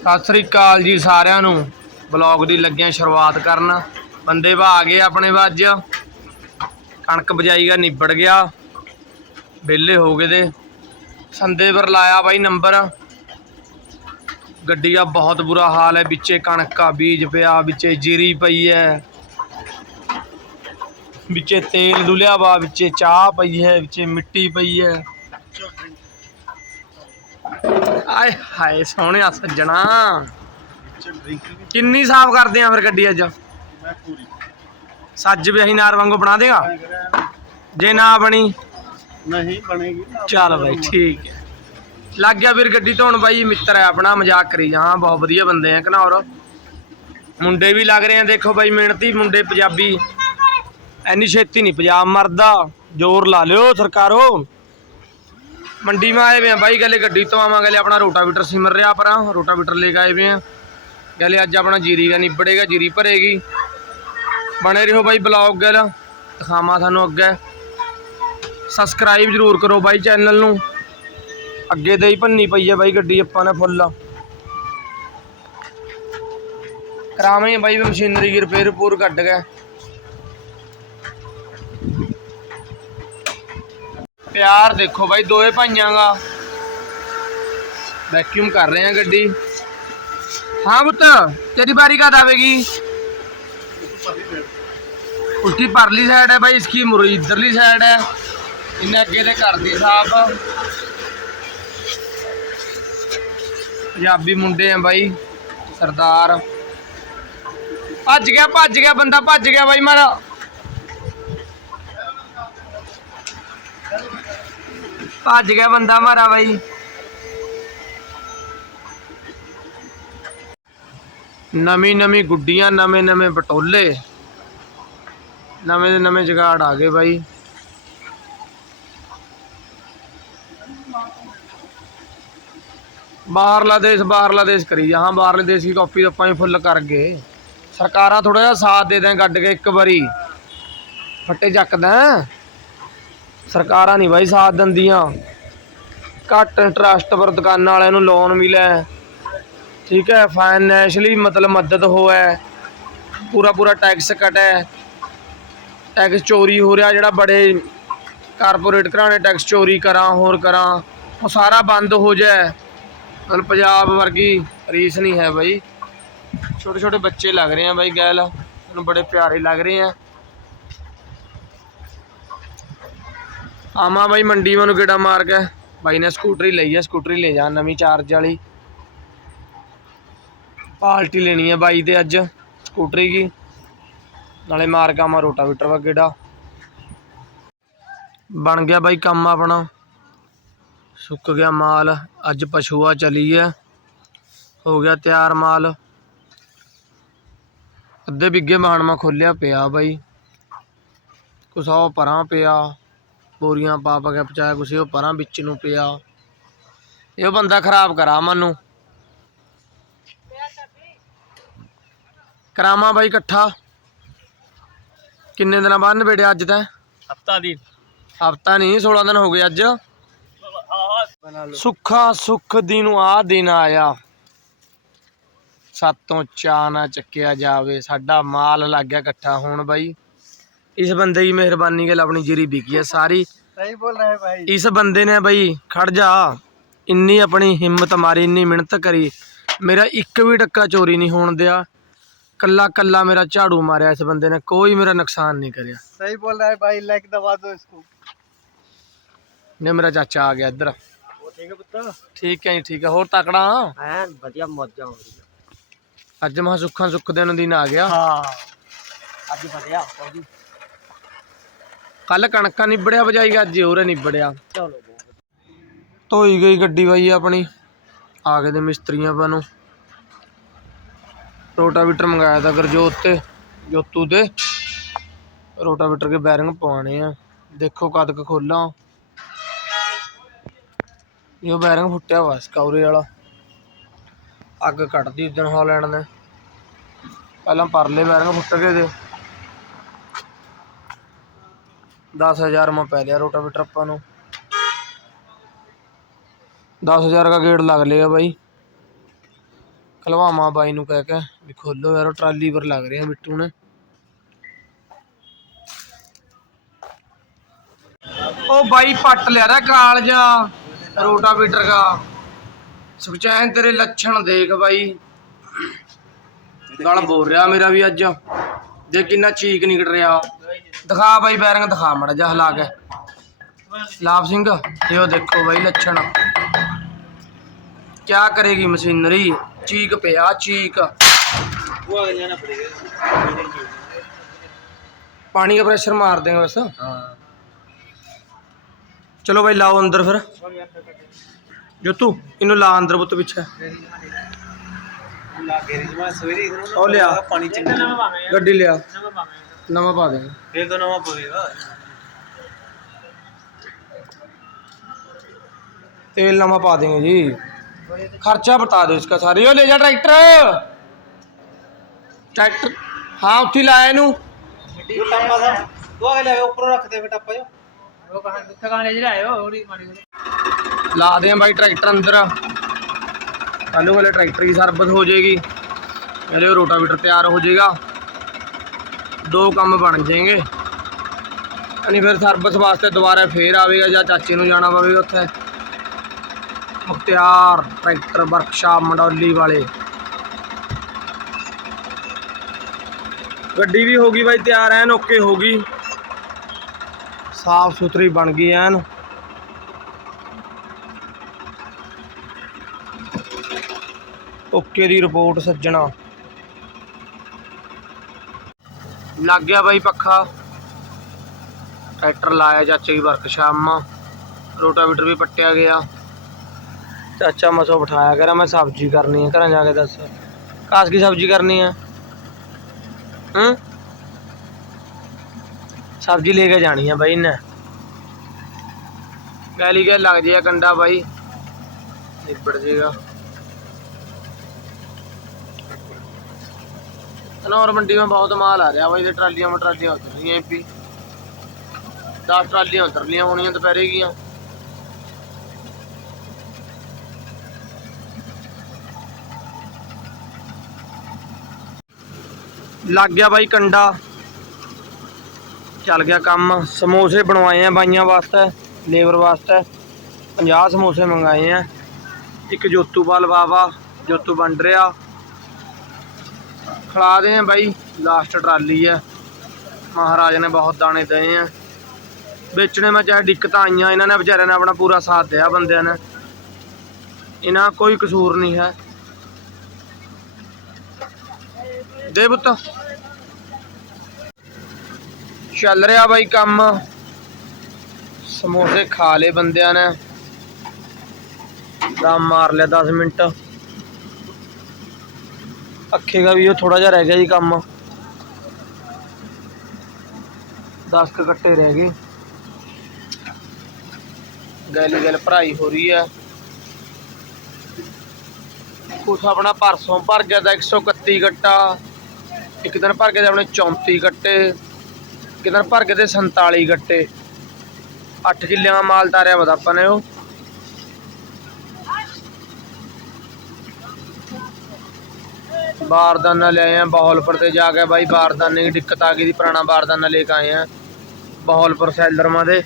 ਸਤਿ ਸ੍ਰੀ ਅਕਾਲ ਜੀ ਸਾਰਿਆਂ ਨੂੰ। ਬਲੌਗ ਦੀ ਲੱਗਿਆ ਸ਼ੁਰੂਆਤ ਕਰਨ। ਬੰਦੇ ਵਾ ਆ ਗਏ ਆਪਣੇ ਵੱਜ। ਕਣਕ ਬਜਾਈ ਗਾ ਨਿਬੜ ਗਿਆ। ਵਿਹਲੇ ਹੋ ਗਏ ਦੇ ਸੰਦੇ ਪਰ ਲਾਇਆ ਬਾਈ ਨੰਬਰ। ਗੱਡੀ ਦਾ ਬਹੁਤ ਬੁਰਾ ਹਾਲ ਹੈ। ਵਿੱਚੇ ਕਣਕ ਆ, ਬੀਜ ਪਿਆ, ਵਿੱਚੇ ਜੀਰੀ ਪਈ ਹੈ। ਵਿੱਚੇ ਤੇਲ ਦੁਲਿਆ ਵਾ, ਵਿੱਚੇ ਚਾਹ ਪਈ ਹੈ, ਵਿੱਚੇ ਮਿੱਟੀ ਪਈ ਹੈ। ਆਏ ਹਾਏ ਸੋਹਣਿਆ ਸੱਜਣਾ। ਕਿੰਨੀ ਸਾਫ਼ ਕਰਦੇ ਆ ਫਿਰ ਗੱਡੀ ਅੱਜ? ਮੈਂ ਪੂਰੀ। ਸੱਜ ਵੀ ਅਸੀਂ ਨਾਰ ਵਾਂਗੂ ਬਣਾ ਦੇਗਾ? ਜੇ ਨਾ ਬਣੀ? ਨਹੀਂ ਬਣੇਗੀ। ਚੱਲ ਬਾਈ ਠੀਕ ਹੈ। ਲੱਗ ਗਿਆ ਵੀਰ ਗੱਡੀ ਧੋਣ ਬਾਈ ਮਿੱਤਰ ਹੈ ਆਪਣਾ ਮਜ਼ਾਕ ਕਰੀ ਜਾ ਬਹੁਤ ਵਧੀਆ ਬੰਦੇ ਆ ਘਨੌਰ। ਮੁੰਡੇ ਵੀ ਲੱਗ ਰਹੇ ਆ ਦੇਖੋ ਬਾਈ ਮਿਹਨਤੀ ਮੁੰਡੇ ਪੰਜਾਬੀ। ਐਨੀ ਛੇਤੀ ਨਹੀਂ ਪੰਜਾਬ ਮਰਦਾ। ਜ਼ੋਰ ਲਾ ਲਿਓ ਸਰਕਾਰੋ। ਮੰਡੀ ਮਾ ਆਏ ਵੇ ਆ ਬਾਈ ਗਲੇ ਗੱਡੀ ਤੋਂ ਆਵਾਂ ਆਵਾਂਗੇ ਆਪਣਾ ਰੋਟਾਵੀਟਰ ਸਿਮਰ ਰਿਹਾ ਪਰਾਂ, ਰੋਟਾਵੀਟਰ ਲੈ ਕੇ ਆਏ ਵੇ ਆ। ਗਲੇ ਅੱਜ ਆਪਣਾ ਜੀਰੀ ਦਾ ਨਿਬੜੇਗਾ, ਜੀਰੀ ਭਰੇਗੀ। ਬਣੇ ਰਹੋ ਬਾਈ ਬਲੌਗ ਗਲ, ਦਿਖਾਵਾਂ ਤੁਹਾਨੂੰ ਅੱਗੇ। ਸਬਸਕ੍ਰਾਈਬ ਜਰੂਰ ਕਰੋ ਬਾਈ ਚੈਨਲ ਨੂੰ। ਅੱਗੇ ਦੇ ਹੀ ਭੰਨੀ ਪਈ ਹੈ ਬਾਈ ਗੱਡੀ ਆਪਾਂ ਨੇ ਫੁੱਲ। ਕਰਾਵੇਂ ਬਾਈ ਵੀ ਮਸ਼ੀਨਰੀ ਰਿਪੇਅਰ ਪੂਰ ਕੱਢ ਗਏ ਪਿਆਰ ਦੇਖੋ ਬਾਈ, ਦੋਵੇਂ ਭਾਈਆਂ ਦਾ। ਵੈਕਿਊਮ ਕਰ ਰਹੇ ਆ ਗੱਡੀ। ਹਾਂ ਪੁੱਤ, ਤੇਰੀ ਬਾਰੀ ਕਦ ਆਵੇਗੀ? ਉਲਟੀ ਪਰਲੀ ਸਾਈਡ ਹੈ ਬਾਈ ਇਸकी ਮੁਰੀ ਇਧਰਲੀ ਸਾਈਡ ਹੈ। ਇਹਨੇ ਅੱਗੇ ਤੇ ਕਰਦੀ ਸਾਫ਼। ਪੰਜਾਬੀ ਮੁੰਡੇ ਆ ਬਾਈ, ਸਰਦਾਰ। ਭੱਜ ਗਿਆ ਭੱਜ ਗਿਆ, ਬੰਦਾ ਭੱਜ ਗਿਆ ਬਾਈ ਮਾਰਾ ਭੱਜ ਗਿਆ ਬੰਦਾ ਮਾਰਾ ਬਾਈ। ਨਵੀਂ ਨਵੀਂ ਗੁੱਡੀਆਂ, ਨਵੇਂ ਨਵੇਂ ਬਟੋਲੇ, ਨਵੇਂ ਦੇ ਨਵੇਂ ਜਗਾੜ ਆ ਗਏ ਬਾਈ। ਬਾਹਰਲਾ ਦੇਸ਼ ਬਾਹਰਲਾ ਦੇਸ਼ ਕਰੀ ਜਾ। ਹਾਂ, ਬਾਹਰਲੇ ਦੇਸ਼ ਦੀ ਕਾਪੀ ਆਪਾਂ ਹੀ ਫੁੱਲ ਕਰ ਗਏ। ਸਰਕਾਰਾਂ ਥੋੜਾ ਜਿਹਾ ਸਾਥ ਦੇ ਦੇਂ ਗੱਡ ਕੇ ਇੱਕ ਵਾਰੀ। ਫੱਟੇ ਚੱਕਦਾ। ਸਰਕਾਰਾਂ ਨਹੀਂ ਬਾਈ ਸਾਥ ਦਿੰਦੀਆਂ। ਘੱਟ ਇੰਟਰਸਟ ਪਰ ਦੁਕਾਨਾਂ ਵਾਲਿਆਂ ਨੂੰ ਲੋਨ ਮਿਲੇ ਠੀਕ ਹੈ ਫਾਈਨੈਂਸ਼ਲੀ ਮਤਲਬ ਮਦਦ ਹੋਵੇ ਪੂਰਾ ਪੂਰਾ ਟੈਕਸ ਕਟੇ ਟੈਕਸ ਚੋਰੀ ਹੋ ਰਿਹਾ, ਜਿਹੜਾ ਬੜੇ ਕਾਰਪੋਰੇਟ ਘਰਾਣੇ ਟੈਕਸ ਚੋਰੀ ਕਰਾਂ, ਹੋਰ ਕਰਾਂ, ਉਹ ਸਾਰਾ ਬੰਦ ਹੋ ਜਾਏ। ਮਤਲਬ ਪੰਜਾਬ ਵਰਗੀ ਰੀਸ ਨਹੀਂ ਹੈ ਬਾਈ। ਛੋਟੇ ਛੋਟੇ ਬੱਚੇ ਲੱਗ ਰਹੇ ਆ ਬਾਈ ਗੈਲ ਮੈਨੂੰ ਬੜੇ ਪਿਆਰੇ ਲੱਗ ਰਹੇ ਆ। ਆਮਾ ਬਾਈ ਮੰਡੀ, ਮੈਨੂੰ ਗੇੜਾ ਮਾਰ ਕੇ। ਬਾਈ ਨੇ ਸਕੂਟਰੀ ਲਈ ਆ, ਸਕੂਟਰੀ ਲੈ ਜਾ, ਨਵੀਂ ਚਾਰਜ ਵਾਲੀ। ਪਾਲਟੀ ਲੈਣੀ ਹੈ ਬਾਈ ਤੇ ਅੱਜ, ਸਕੂਟਰੀ ਕੀ। ਨਾਲੇ ਮਾਰ ਕੇ ਆਵਾਂ ਰੋਟਾਵੀਟਰ ਵਾ ਕਿਹੜਾ ਬਣ ਗਿਆ ਬਾਈ ਕੰਮ ਆਪਣਾ। ਸੁੱਕ ਗਿਆ ਮਾਲ, ਅੱਜ ਪਸ਼ੂਆ ਚਲੀ ਹੈ ਹੋ ਗਿਆ ਤਿਆਰ ਮਾਲ। ਅੱਧੇ ਬਿੱਗੇ ਮਾਣਮਾ ਖੋਲਿਆ ਪਿਆ ਬਾਈ। ਕੁਛ ਉਹ ਪਰਾਂ ਪਿਆ। ਬੋਰੀਆਂ ਪਾ ਪਾ ਕੇ ਪਚਾਇਆ ਕੁਛ ਉਹ ਪਰਾਂ ਵਿੱਚ ਨੂੰ ਪਿਆ। ਇਹ ਬੰਦਾ ਖਰਾਬ ਕਰਾ ਮੈਨੂੰ। ਕਰਾਵਾਂ ਬਾਈ ਇਕੱਠਾ। ਕਿੰਨੇ ਦਿਨਾਂ ਬਾਅਦ ਨਿਬੇੜਿਆ ਅੱਜ ਤੈਂ? ਹਫਤਾ ਦੀ। ਹਫਤਾ ਨਹੀਂ 16 ਦਿਨ ਹੋ ਗਏ ਅੱਜ। ਸੁੱਖਾ ਸੁੱਖ ਦੀ ਨੂੰ ਆ ਦਿਨ ਆਇਆ। ਸਾਤੋਂ ਚਾ ਨਾ ਚੱਕਿਆ ਜਾਵੇ ਸਾਡਾ ਮਾਲ ਲੱਗ ਗਿਆ ਇਕੱਠਾ ਹੋਣ ਬਾਈ। ਇਸ ਬੰਦੇ ਦੀ ਮਿਹਰਬਾਨੀ ਗੱਲ ਆਪਣੀ ਜੀਰੀ ਵਿਕੀ ਹੈ ਸਾਰੀ ਸਹੀ ਬੋਲ ਰਹੇ ਭਾਈ ਇਸ ਬੰਦੇ ਨੇ ਬਾਈ ਖੜ ਜਾ ਇੰਨੀ ਆਪਣੀ ਹਿੰਮਤ ਮਾਰੀ ਇੰਨੀ ਮਿਹਨਤ ਕਰੀ ਮੇਰਾ ਇੱਕ ਵੀ ਟੱਕਾ ਚੋਰੀ ਨਹੀਂ ਹੋਣ ਦਿਆ ਕੱਲਾ ਕੱਲਾ ਮੇਰਾ ਝਾੜੂ ਮਾਰਿਆ ਇਸ ਬੰਦੇ ਨੇ ਕੋਈ ਮੇਰਾ ਨੁਕਸਾਨ ਨਹੀਂ ਕਰਿਆ सही बोल रहा है भाई लाइक दबा दो इसको ਨੇ ਮੇਰਾ ਚਾਚਾ ਆ ਗਿਆ ਇੱਧਰ वो ठीक है पुत्र ਠੀਕ ਹੈ ਜੀ ਠੀਕ ਹੈ ਹੋਰ ਤਕੜਾ हैं बढ़िया मौजा हो रही है ਅੱਜ ਮਹਾ ਸੁੱਖਾਂ ਸੁੱਖ ਦੇ ਨੂੰ ਦਿਨ ਆ ਗਿਆ हाँ आज बढ़िया होगी ਕੱਲ ਕਣਕਾਂ ਨਿਬੜਿਆ ਬਜਾਈ ਅੱਜ ਹੋਰ ਨਿਬੜਿਆ। चलो ਧੋਈ ਗਈ ਗੱਡੀ ਬਾਈ ਆਪਣੀ। ਆ ਗਏ ਦੇ ਮਿਸਤਰੀਆਂ ਆਪਾਂ ਨੂੰ। ਰੋਟਾਵੀਟਰ ਮੰਗਾਇਆ ਤਾਂ ਗਰਜੋਤ ਤੇ, ਜੋਤੂ ਦੇ। ਰੋਟਾਵੀਟਰ ਕੇ ਬੈਰਿੰਗ ਪਵਾਣੇ ਆ। ਦੇਖੋ ਕਦ ਕ ਖੋਲਾਂ। ਇਹ ਬੈਰਿੰਗ ਫੁੱਟਿਆ ਵਾ ਸਕੌਰੇ ਵਾਲਾ। ਅੱਗ ਕੱਢਦੀ ਉਦਣ ਹਾਲੈਂਡ ਨੇ। ਪਹਿਲਾਂ ਪਰਲੇ ਬੈਰਿੰਗ ਫੁੱਟ ਗਏ ਦੇ 10000 ਮਾ ਪੈ ਲਿਆ ਰੋਟਾਵੀਟਰ ਆਪਾਂ ਨੂੰ दस हजार का गेट लग लिया भाई ਕਲਵਾਮਾ ਬਾਈ ਨੂੰ ਕਹਿ ਕੇ ਵੀ ਖੋਲੋ ਯਾਰ ਉਹ ਟਰਾਲੀ ਪਰ ਲੱਗ ਰਿਹਾ ਬਿੱਟੂ ਨੇ ਉਹ ਬਾਈ ਪੱਟ ਲਿਆ ਰਾ ਕਾਲਜਾ ਰੋਟਾਵੀਟਰ ਦਾ ਸੁਖਚੈਨ ਤੇਰੇ ਲੱਛਣ ਦੇਖ ਬਾਈ ਗਲ ਬੋਲ ਰਿਹਾ ਮੇਰਾ ਵੀ ਅੱਜ ਦੇ ਕਿੰਨਾ ਚੀਕ ਨਿਕਲ ਰਿਹਾ ਦਿਖਾ ਬਾਈ ਬੈਰਿੰਗ ਦਿਖਾ ਮੜਾ ਜਾ ਹਲਾ ਕੇ। ਲਾਭ ਸਿੰਘ ਇਹ ਦੇਖੋ ਬਾਈ ਲੱਛਣ। ਕੀ ਕਰੇਗੀ ਮਸ਼ੀਨਰੀ? ਚੀਕ ਪਿਆ ਚੀਕ। ਪਾਣੀ ਦਾ ਪ੍ਰੈਸ਼ਰ ਮਾਰਦੇ ਦੇਗਾ ਬਸ। ਚਲੋ ਬਾਈ ਲਾਓ ਅੰਦਰ ਫਿਰ। ਜੋਤੂ ਇਹਨੂੰ ਲਾ ਅੰਦਰ ਬੁੱਤ ਪਿੱਛੇ। ਲਾ ਕੇ ਰਿਜਮਾ ਸਵੇਰੇ ਇਹਨੂੰ ਉਹ ਲਿਆ। ਪਾਣੀ ਚੰਗਾ। ਗੱਡੀ ਲਿਆ। नवा पा देंगे फिर तो नवा पवेगा तेल नवा पा देंगे जी खर्चा बता दो इसका सारी ओ ले जा ट्रैक्टर ट्रैक्टर हाँ उत्थे लाया इनू वो टापा था वो आगे ले ऊपर रख दे फिर टापा जो वो कहां कहां ले जा रहे हो थोड़ी पानी ਲਾ ਦੇ ਬਾਈ ਟਰੈਕਟਰ ਦੋ ਕੰਮ ਬਣ ਜਾਣਗੇ ਨਹੀਂ ਫਿਰ ਸਰਵਿਸ ਵਾਸਤੇ ਦੁਬਾਰਾ ਫੇਰ ਆਵੇਗਾ ਜਾਂ ਚਾਚੇ ਨੂੰ ਜਾਣਾ ਪਵੇਗਾ ਉੱਥੇ। ਮੁਖਤਿਆਰ, ਟਰੈਕਟਰ ਵਰਕਸ਼ਾਪ ਮੰਡੌਲੀ ਵਾਲੇ। ਗੱਡੀ ਵੀ ਹੋ ਗਈ ਬਾਈ ਤਿਆਰ, ਐਨ ਓਕੇ ਹੋ ਗਈ। ਸਾਫ਼ ਸੁਥਰੀ ਬਣ ਗਈ ਐਨ। ਓਕੇ ਦੀ ਰਿਪੋਰਟ ਸੱਜਣਾ। ਲੱਗ ਗਿਆ ਬਾਈ ਪੱਖਾ। ਟਰੈਕਟਰ ਲਾਇਆ ਚਾਚੇ ਦੀ ਵਰਕਸ਼ਾਪ ਮਾ ਰੋਟਾਵੀਟਰ ਵੀ ਪੱਟਿਆ ਗਿਆ। ਚਾਚਾ ਮਸੋ ਬਿਠਾਇਆ ਕਰਾਂ, ਮੈਂ ਸਬਜ਼ੀ ਕਰਨੀ ਹੈ ਘਰਾਂ ਜਾ ਕੇ ਦੱਸ। ਕਾਸ ਕੀ ਸਬਜ਼ੀ ਕਰਨੀ ਹੈ ਹੂੰ? ਸਬਜ਼ੀ ਲੈ ਕੇ ਜਾਣੀ ਹੈ ਬਾਈ ਨੇ ਗੈਲੀ ਗੈਲ ਲੱਗ ਜਾਏਗਾ ਕੰਡਾ ਬਾਈ। ਨਿਬੜ ਜੇਗਾ अनौर मंडी में बहुत माल आ रहा भाई इधर ट्रालियां में ट्रालियां उतर रही हैं भी दस ट्रालियां उतर लिया होनी दोपहरे की ਲੱਗ ਗਿਆ ਬਾਈ ਕੰਡਾ ਚੱਲ ਗਿਆ ਕੰਮ ਸਮੋਸੇ ਬਣਵਾਏ ਆ ਬਾਈਆਂ ਵਾਸਤੇ ਲੇਬਰ ਵਾਸਤੇ 50 ਸਮੋਸੇ ਮੰਗਾਏ ਆ ਇੱਕ ਜੋਤੂ ਬਾਲ ਬਾਬਾ ਜੋਤੂ ਬਣ ਰਿਹਾ ਖਿਲਾ ਦੇ ਆ ਬਾਈ ਲਾਸਟ ਟਰਾਲੀ ਆ। ਮਹਾਰਾਜ ਨੇ ਬਹੁਤ ਦਾਣੇ ਦਏ ਆ। ਵੇਚਣੇ ਮੈਂ ਚਾਹੇ ਦਿੱਕਤਾਂ ਆਈਆਂ, ਇਹਨਾਂ ਨੇ ਵਿਚਾਰਿਆਂ ਨੇ ਆਪਣਾ ਪੂਰਾ ਸਾਥ ਦਿਆ ਬੰਦਿਆਂ ਨੇ। ਇਹਨਾਂ ਕੋਈ ਕਸੂਰ ਨਹੀਂ ਹੈ। ਦੇ ਪੁੱਤ। ਚੱਲ ਰਿਹਾ ਬਾਈ ਕੰਮ। ਸਮੋਸੇ ਖਾ ਲਏ ਬੰਦਿਆਂ ਨੇ। ਦਮ ਮਾਰ ਲਿਆ 10 ਮਿੰਟ। ਅੱਖੇ ਦਾ ਵੀ ਉਹ ਥੋੜਾ ਜਿਹਾ ਰਹਿ ਗਿਆ ਜੀ ਕੰਮ। 10 ਕ ਕੱਟੇ ਰਹਿ ਗਏ। ਗੱਲ ਗੱਲ ਭਰਾਈ ਹੋ ਰਹੀ ਹੈ ਕੁਛ ਆਪਣਾ ਪਰਸੋਂ ਭਰ ਗਿਆ ਦਾ 131 ਗੱਟਾ ਇੱਕ ਦਿਨ ਭਰ ਗਏ ਆਪਣੇ 34 ਗੱਟੇ ਇੱਕ ਦਿਨ ਭਰ ਗਏ ਤੇ 47 ਗੱਟੇ 8 ਕਿੱਲਿਆਂ ਦਾ ਮਾਲ ਤਾਰਿਆ ਵਾ ਆਪਾਂ ਨੇ ਉਹ। ਬਾਰਦਾਨਾ ਲੈ ਆਏ ਆ ਬਹੌਲਪੁਰ ਤੇ ਜਾ ਕੇ ਬਾਈ, ਬਾਰਦਾਨੇ ਦੀ ਦਿੱਕਤ ਆ ਗਈ ਦੀ ਪੁਰਾਣਾ ਬਾਰਦਾਨਾ ਲੈ ਕੇ ਆਏ ਆ ਬਹੌਲਪੁਰ ਸੈਲਰਮਾ ਦੇ।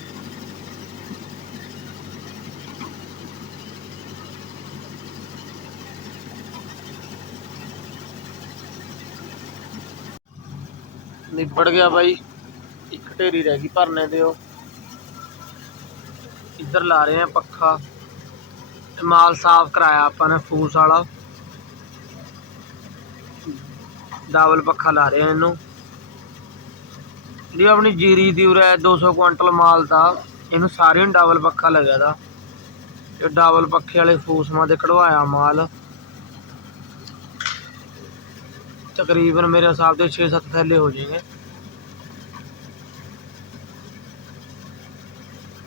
ਨਿਬੜ ਗਿਆ ਬਾਈ, ਇੱਕ ਢੇਰੀ ਰਹਿ ਗਈ ਭਰਨੇ ਦੇ ਉਹ। ਇੱਧਰ ਲਾ ਰਹੇ ਆ ਪੱਖਾ। ਮਾਲ ਸਾਫ਼ ਕਰਾਇਆ ਆਪਾਂ ਨੇ, ਫੂਸ ਵਾਲਾ। ਡਬਲ ਪੱਖਾ ਲਾ ਰਹੇ ਆ ਇਹਨੂੰ। ਜਿਹੜੀ ਆਪਣੀ ਜੀਰੀ ਦੀ ਉਰੇ 200 ਕੁਇੰਟਲ ਮਾਲ ਦਾ, ਇਹਨੂੰ ਸਾਰਿਆਂ ਨੂੰ ਡਬਲ ਪੱਖਾ ਲੱਗਿਆ ਦਾ। ਤੇ ਡਬਲ ਪੱਖੇ ਵਾਲੇ ਫੂਸਮਾਂ ਤੇ ਕਢਵਾਇਆ ਮਾਲ। ਤਕਰੀਬਨ ਮੇਰੇ ਹਿਸਾਬ ਦੇ 6-7 ਥੈਲੇ ਹੋ ਜਾਣਗੇ।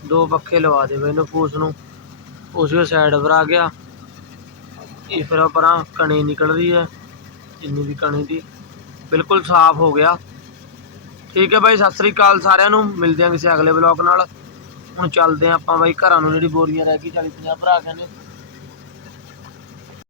ਦੋ ਪੱਖੇ ਲਵਾ ਦੇ ਬਈ ਇਹਨੂੰ ਫੂਸ ਨੂੰ। ਉਸ ਸਾਈਡ ਪਰ ਆ ਗਿਆ। ਇਹ ਫਿਰ ਪਰਾਂ ਕਣੀ ਨਿਕਲਦੀ ਹੈ। ਜਿੰਨੀ ਵੀ ਕਣੀ ਦੀ। ਬਿਲਕੁਲ ਸਾਫ਼ ਹੋ ਗਿਆ। ਠੀਕ ਹੈ ਬਾਈ, ਸਤਿ ਸ੍ਰੀ ਅਕਾਲ ਸਾਰਿਆਂ ਨੂੰ। ਮਿਲਦੇ ਹਾਂ ਕਿਸੇ ਅਗਲੇ ਬਲੌਗ ਨਾਲ। ਹੁਣ ਚੱਲਦੇ ਹਾਂ ਆਪਾਂ ਬਾਈ ਘਰਾਂ ਨੂੰ। ਜਿਹੜੀ ਬੋਰੀਆਂ ਰਹਿ ਗਈ 40 50 ਭਰਾ ਕਹਿੰਦੇ।